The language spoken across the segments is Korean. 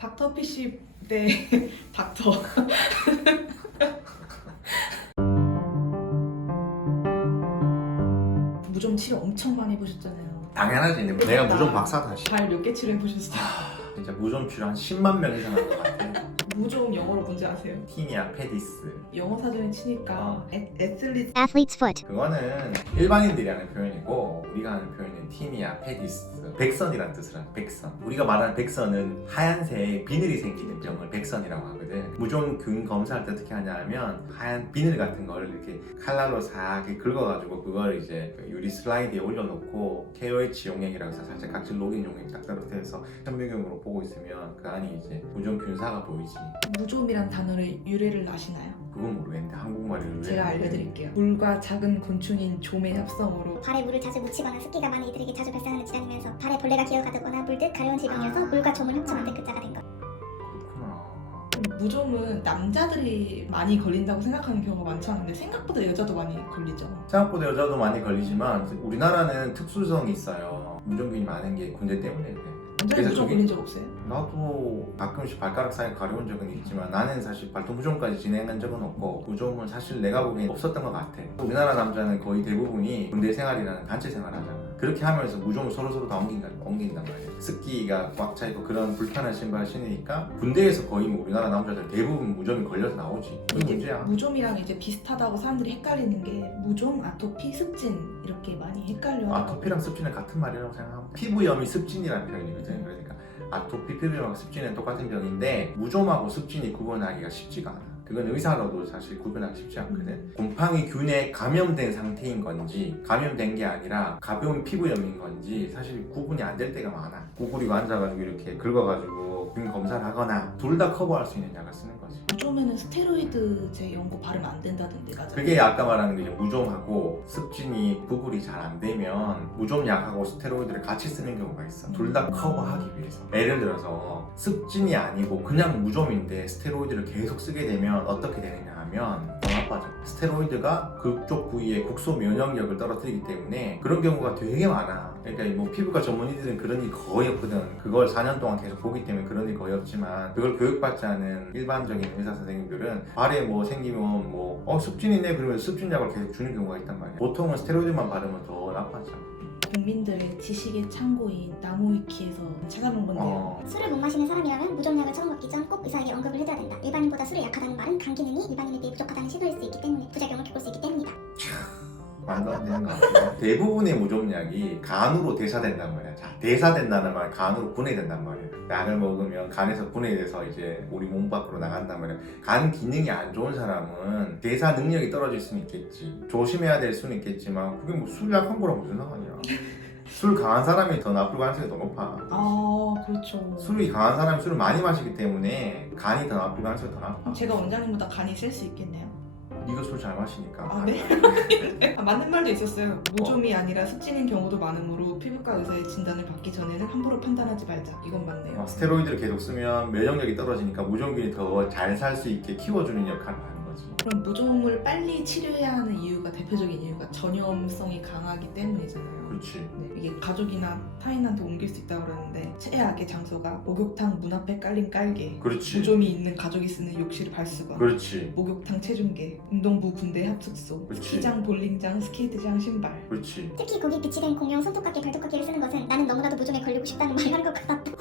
닥터 PC 대 닥터. 무좀 치료 엄청 많이 해보셨잖아요. 당연하지. 내가 무좀 박사다. 발 몇 개 치료해보셨어요? 진짜 무좀 치료 한 10만 명 이상 한 것 같아. 무좀 영어로 뭔지 아세요? 티니아 페디스. 영어 사전에 치니까 애슬리트 athlete's foot, 그거는 일반인들이 하는 표현이고 우리가 하는 표현은 티니아 페디스. 백선이라는 뜻을 하는 백선. 우리가 말하는 백선은 하얀색 비늘이 생기는 병을 백선이라고 하거든. 무좀균 검사할 때 어떻게 하냐 하면 하얀 비늘 같은 걸 이렇게 칼날로 싹 이렇게 긁어가지고 그걸 이제 유리 슬라이드에 올려놓고 KOH 용액이라고 해서 살짝 각질 녹인 용액 딱 떨어뜨려서 현미경으로 보고 있으면 그 안이 이제 무좀균사가 보이지. 무좀이란 단어를 유래를 아시나요? 그건 모르겠는데 한국말을 제가 알려드릴게요. 물과 작은 곤충인 좀의 합성어로 발에 물을 자주 묻히거나 습기가 많은 이들에게 자주 발생하는 질환이면서 발에 벌레가 기어가거나 물듯 가려운 질병이어서 물과 좀을 합쳐 만든 글자가 된 것. 그렇구나. 무좀은 남자들이 많이 걸린다고 생각하는 경우가 많지 않은데 생각보다 여자도 많이 걸리죠. 생각보다 여자도 많이 걸리지만 우리나라는 특수성이 있어요. 무좀균이 많은 게 군대 때문에 그래. 남자는 무좀 걸린 적 없어요? 나도 가끔씩 발가락 사이 가려운 적은 있지만 나는 사실 발톱 무좀까지 진행한 적은 없고 무좀은 사실 내가 보기엔 없었던 것 같아. 우리나라 남자는 거의 대부분이 군대 생활이라는 단체 생활을 하잖아. 그렇게 하면서 무좀을 서로서로 다 옮긴단 말이야. 습기가 꽉 차있고 그런 불편한 신발 신으니까 군대에서 거의 뭐 우리나라 남자들 대부분 무좀이 걸려서 나오지. 그게 이게 문제야. 무좀이랑 이제 비슷하다고 사람들이 헷갈리는 게 무좀, 아토피, 습진 이렇게 많이 헷갈려. 아토피랑 습진은 같은 말이라고 생각하면 피부염이 습진이라는 표현이거든. 그러니까 아토피, 피부염하고 습진은 똑같은 병인데 무좀하고 습진이 구분하기가 쉽지가 않아. 그건 의사로도 사실 구분하기 쉽지 않거든. 곰팡이 균에 감염된 상태인 건지 감염된 게 아니라 가벼운 피부염인 건지 사실 구분이 안 될 때가 많아. 구부리고 앉아가지고 이렇게 긁어가지고 균 검사를 하거나 둘 다 커버할 수 있는 약을 쓰는 거지. 무좀에는 스테로이드제 연고 바르면 안 된다던데 맞아요? 그게 아까 말하는 게 이제 무좀하고 습진이 구분이 잘 안 되면 무좀약하고 스테로이드를 같이 쓰는 경우가 있어. 둘 다 커버하기 위해서. 예를 들어서 습진이 아니고 그냥 무좀인데 스테로이드를 계속 쓰게 되면 어떻게 되느냐 하면 더 나빠져. 스테로이드가 그쪽 부위에 국소 면역력을 떨어뜨리기 때문에 그런 경우가 되게 많아. 그러니까 뭐 피부과 전문의들은 그런 일 거의 없거든. 그걸 4년 동안 계속 보기 때문에 그런 일 거의 없지만 그걸 교육받지 않은 일반적인 의사 선생님들은 발에 뭐 생기면 습진 있네 그러면 습진약을 계속 주는 경우가 있단 말이야. 보통은 스테로이드만 바르면 더 나빠져. 국민들의 지식의 창고인 나무위키에서 찾아본 건데요. 술을 못 마시는 사람이라면 무좀약을 처음 먹기 전 꼭 의사에게 언급을 해줘야 된다. 일반인보다 술에 약하다는 말은 간 기능이 일반인에 비해 부족하다는 신호일 수 있기 때문에 부작용을 겪을 수 있기 때문이다. 말도 안 되는 거 같아요. 대부분의 무좀약이 간으로 대사된단 말이야. 자, 대사된다는 말 간으로 분해된단 말이야. 약을 먹으면 간에서 분해돼서 이제 우리 몸 밖으로 나간단 말이야. 간 기능이 안 좋은 사람은 대사 능력이 떨어질 수는 있겠지. 조심해야 될 수는 있겠지만 그게 뭐 술 약한 거랑 무슨 상관이야. 술 강한 사람이 더 나쁠 가능성이 더 높아. 아 그렇죠. 술이 강한 사람이 술을 많이 마시기 때문에 간이 더 나쁠 가능성이 더 높아. 제가 원장님보다 간이 셀 수 있겠네요. 네가 술 잘 마시니까. 아, 네? 맞는 말도 있었어요. 무좀이 아니라 습진인 경우도 많으므로 피부과 의사의 진단을 받기 전에는 함부로 판단하지 말자. 이건 맞네요. 스테로이드를 계속 쓰면 면역력이 떨어지니까 무좀균이 더 잘 살 수 있게 키워주는 역할을 하는 거지. 그럼 무좀을 빨리 치료해야 하는 이유가 대표적인 이유가 전염성이 강하기 때문이잖아요. 그렇지. 네, 이게 가족이나 타인한테 옮길 수 있다고 그러는데 최악의 장소가 목욕탕 문 앞에 깔린 깔개, 그렇지. 무좀이 있는 가족이 쓰는 욕실 발수건, 그렇지. 목욕탕 체중계, 운동부 군대 합숙소, 그렇지. 스키장, 볼링장, 스케이트장, 신발. 그렇지. 특히 거기 비치된 공용 손톱깎이 발톱깎이를 쓰는 것은 나는 너무나도 무좀에 걸리고 싶다는 말이 하는 것 같았다.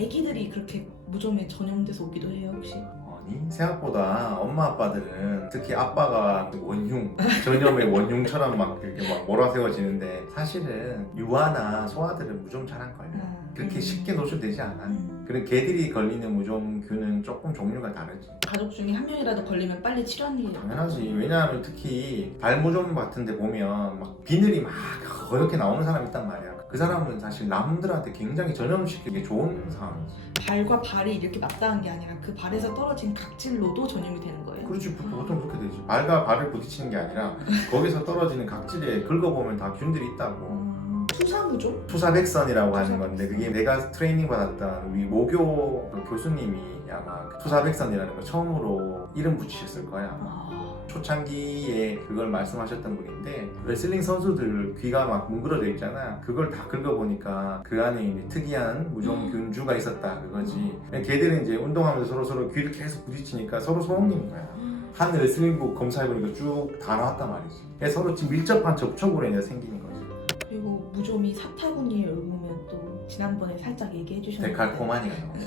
애기들이 그렇게 무좀에 전염돼서 오기도 해요 혹시? 아니 생각보다 엄마 아빠들은 특히 아빠가 원흉 전염의 원흉처럼 막 이렇게 막 몰아세워지는데 사실은 유아나 소아들은 무좀 잘 안 걸려. 그렇게 쉽게 노출되지 않아. 그런 개들이 걸리는 무좀균은 조금 종류가 다르지. 가족 중에 한 명이라도 걸리면 빨리 치료하는 게 당연하지. 왜냐하면 특히 발무좀 같은 데 보면 막 비늘이 막 이렇게 나오는 사람이 있단 말이야. 그 사람은 사실 남들한테 굉장히 전염시키기 좋은 상황이지. 발과 발이 이렇게 맞닿은 게 아니라 그 발에서 떨어진 각질로도 전염이 되는 거예요? 그렇지. 보통 그렇게 되지. 발과 발을 부딪히는 게 아니라 거기서 떨어지는 각질에 긁어보면 다 균들이 있다고. 투사무좀? 투사백선이라고 하는 건데 그게 내가 트레이닝 받았던 우리 모교 교수님이 아마 투사백선이라는 걸 처음으로 이름 붙이셨을 거야. 초창기에 그걸 말씀하셨던 분인데 레슬링 선수들 귀가 막 뭉그러져 있잖아. 그걸 다 긁어보니까 그 안에 이제 특이한 무좀균주가 있었다 그거지. 걔들은 이제 운동하면서 서로 귀를 계속 부딪히니까 서로 소름돋는 거야. 한 레슬링복 검사해보니까 쭉 다 나왔단 말이지. 그래서 서로 지금 밀접한 접촉으로 인해서 생기는 거지. 그리고 무좀이 사타구니에 옮으면 또 지난번에 살짝 얘기해 주셨는데 데칼코마니가 나오지.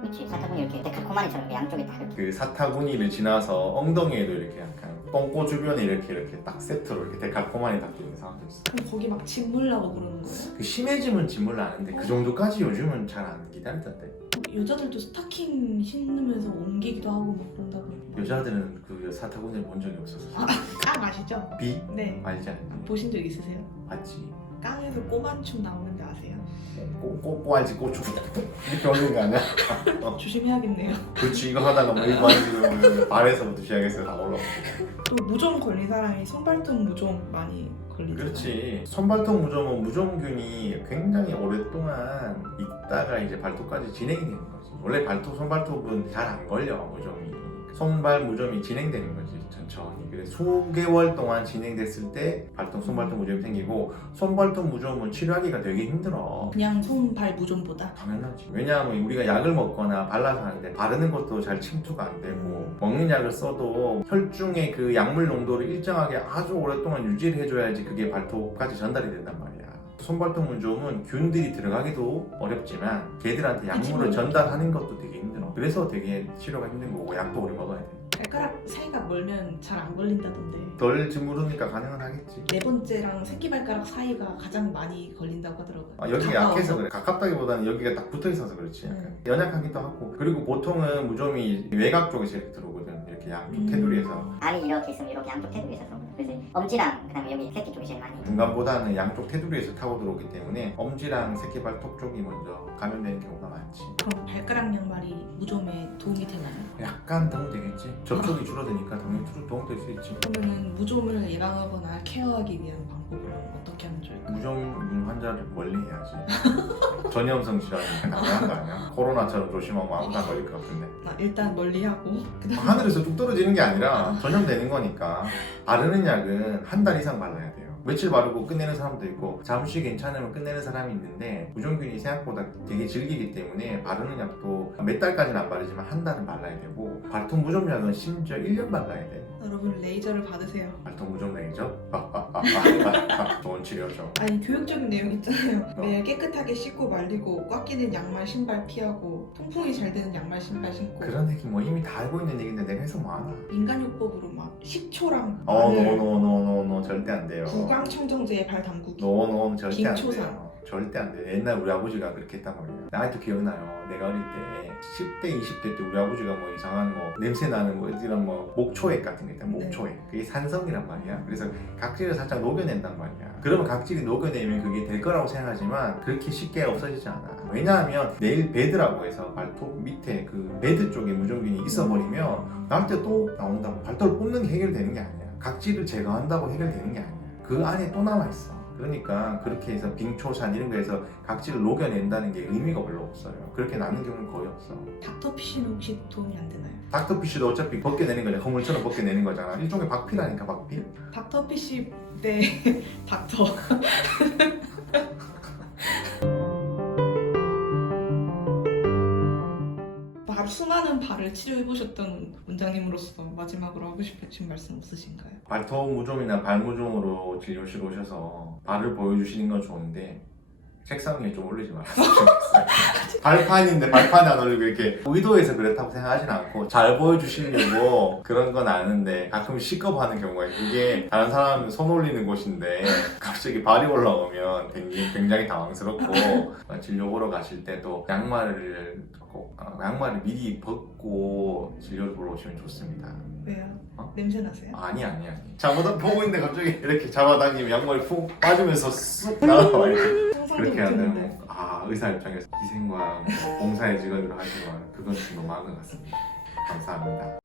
그렇지. 사타구니 이렇게 데칼코마니처럼 양쪽에 다 이렇게. 그 사타구니를 지나서 엉덩이에도 이렇게 약간 똥꼬 주변에 이렇게 딱 세트로 이렇게 데칼코마니 딱 되는 사람도 있어. 그럼 거기 막 짓물라고 그러는 거예요? 그 심해지면 짓물 나는데 그 정도까지 요즘은 잘 안 기다리던데. 여자들도 스타킹 신으면서 옮기기도 하고 막 그런다고. 여자들은 그 사타구니를 본 적이 없었어. 깡 아시죠? 비? 네. 알지 않지? 보신 적 있으세요? 봤지. 깡에서 꼬만춤 나오는데 아세요? 꼬알지 꼬추 이렇게 오는 거 아니야? 조심해야겠네요. 그렇지. 이거 하다가 뭐 이거 지금 발에서부터 시작해서 다 올라오고. 또 무좀 걸린 사람이 손발톱 무좀 많이 걸리잖아요. 그렇지. 손발톱 무좀은 무좀균이 굉장히 오랫동안 있다가 이제 발톱까지 진행이 되는 거지. 원래 손발톱은 잘 안 걸려 무좀이. 손발 무좀이 진행되는 거지 천천히. 그래서 수개월 동안 진행됐을 때 손발톱 무좀이 생기고 손발톱 무좀은 치료하기가 되게 힘들어. 그냥 손발 무좀보다. 당연하지. 왜냐하면 우리가 약을 먹거나 발라서 하는데 바르는 것도 잘 침투가 안 되고 먹는 약을 써도 혈중의 그 약물 농도를 일정하게 아주 오랫동안 유지를 해줘야지 그게 발톱까지 전달이 된단 말이야. 손발톱 무좀은 균들이 들어가기도 어렵지만 걔들한테 약물을 전달하는 것도 되게 힘들어. 그래서 되게 치료가 힘든 거고 약도 오래 먹어야 돼. 발가락 사이가 멀면 잘 안 걸린다던데. 덜 드무르니까 가능은 하겠지. 네 번째랑 새끼발가락 사이가 가장 많이 걸린다고 하더라고요. 여기 가까워서. 약해서 그래. 가깝다기보다는 여기가 딱 붙어 있어서 그렇지. 약간. 연약하기도 하고. 그리고 보통은 무좀이 외곽 쪽에서 이렇게 들어오거든. 이렇게 양쪽 테두리에서. 알이 이렇게 있으면 이렇게 양쪽 테두리에서 들어오는 거예요. 그래서 엄지랑 그다음에 여기 새끼 쪽이 제일 많이. 중간보다는 양쪽 테두리에서 타고 들어오기 때문에 엄지랑 새끼 발톱 쪽이 먼저 감염되는 경우가 많지. 그럼 발가락 양말이 무좀에 도움이 되나요? 약간 도움되겠지. 접촉이 줄어드니까 당연히 도움될 수 있지. 그러면 무좀을 예방하거나 케어하기 위한 방법을 어떻게 하면 좋을까요? 무좀 환자를 멀리해야지. 전염성 질환이니까 당연한 거 아니야? 코로나처럼 조심하면 아무도 안 걸릴 것 같은데. 일단 멀리하고 하늘에서 뚝 떨어지는 게 아니라 전염되는 거니까. 바르는 약은 한 달 이상 발라야 돼요. 며칠 바르고 끝내는 사람도 있고 잠시 괜찮으면 끝내는 사람이 있는데 무좀균이 생각보다 되게 질기기 때문에 바르는 약도 몇 달까지는 안 바르지만 한 달은 발라야 되고 발톱 무좀약은 심지어 1년 발라야 돼. 여러분 레이저를 받으세요. 발톱 무좀 레이저? 좋은 치료죠. 아니 교육적인 내용 있잖아요. 매일 깨끗하게 씻고 말리고 꽉 끼는 양말 신발 피하고 통풍이 잘 되는 양말 신발 신고 그런 얘기 뭐 이미 다 알고 있는 얘기인데 내가 해서 뭐하나. 민간요법으로 막 식초랑 마늘 노 절대 안 돼요. 구강청정제에 발 담그기 노 절대 안 빙초산. 돼요. 절대 안 돼요. 옛날 우리 아버지가 그렇게 했단 말이에요. 나한테 기억나요. 내가 어릴 때 10대 20대 때 우리 아버지가 뭐 이상한 뭐 냄새 나는 뭐 이런 뭐 목초액 같은 게 있다. 목초액. 그게 산성이란 말이야. 그래서 각질을 살짝 녹여낸단 말이야. 그러면 각질이 녹여내면 그게 될 거라고 생각하지만 그렇게 쉽게 없어지지 않아. 왜냐하면 네일 베드라고 해서 발톱 밑에 그 베드 쪽에 무좀균이 있어버리면 나올 때 또 나온다고. 발톱을 뽑는 게 해결되는 게 아니야. 각질을 제거한다고 해결되는 게 아니야. 그 안에 또 남아있어. 그러니까 그렇게 해서 빙초산 이런 거에서 각질을 녹여낸다는 게 의미가 별로 없어요. 그렇게 나는 경우는 거의 없어. 닥터피쉬는 혹시 도움이 안 되나요? 닥터피쉬도 어차피 벗겨내는 거잖아. 허물처럼 벗겨내는 거잖아. 일종의 박피라니까 박피. 닥터피쉬 네 닥터 수많은 발을 치료해보셨던 원장님으로서 마지막으로 하고 싶으신 말씀 없으신가요? 발톱 무좀이나 발 무좀으로 진료실 오셔서 발을 보여주시는 건 좋은데 책상 위에 좀 올리지 말았으면 좋겠어요. 발판인데 발판에 안 올리고 이렇게 의도해서 그렇다고 생각하진 않고 잘 보여주시려고 그런 건 아는데 가끔 시겁하는 경우가 있고 그게 다른 사람 손 올리는 곳인데 갑자기 발이 올라오면 굉장히 당황스럽고 진료 보러 가실 때도 양말을 미리 벗고 진료를 보러 오시면 좋습니다. 왜요? 어? 냄새 나세요? 아니. 잘못 보고 있는데 갑자기 이렇게 잡아당기면 양말이 푹 빠지면서 쑥 나가와 이렇게. 상상도 그렇게 하면 못했는데 의사 입장에서 희생과 봉사의 직원으로 하시면 그건 좀 너무한 것 같습니다. 감사합니다.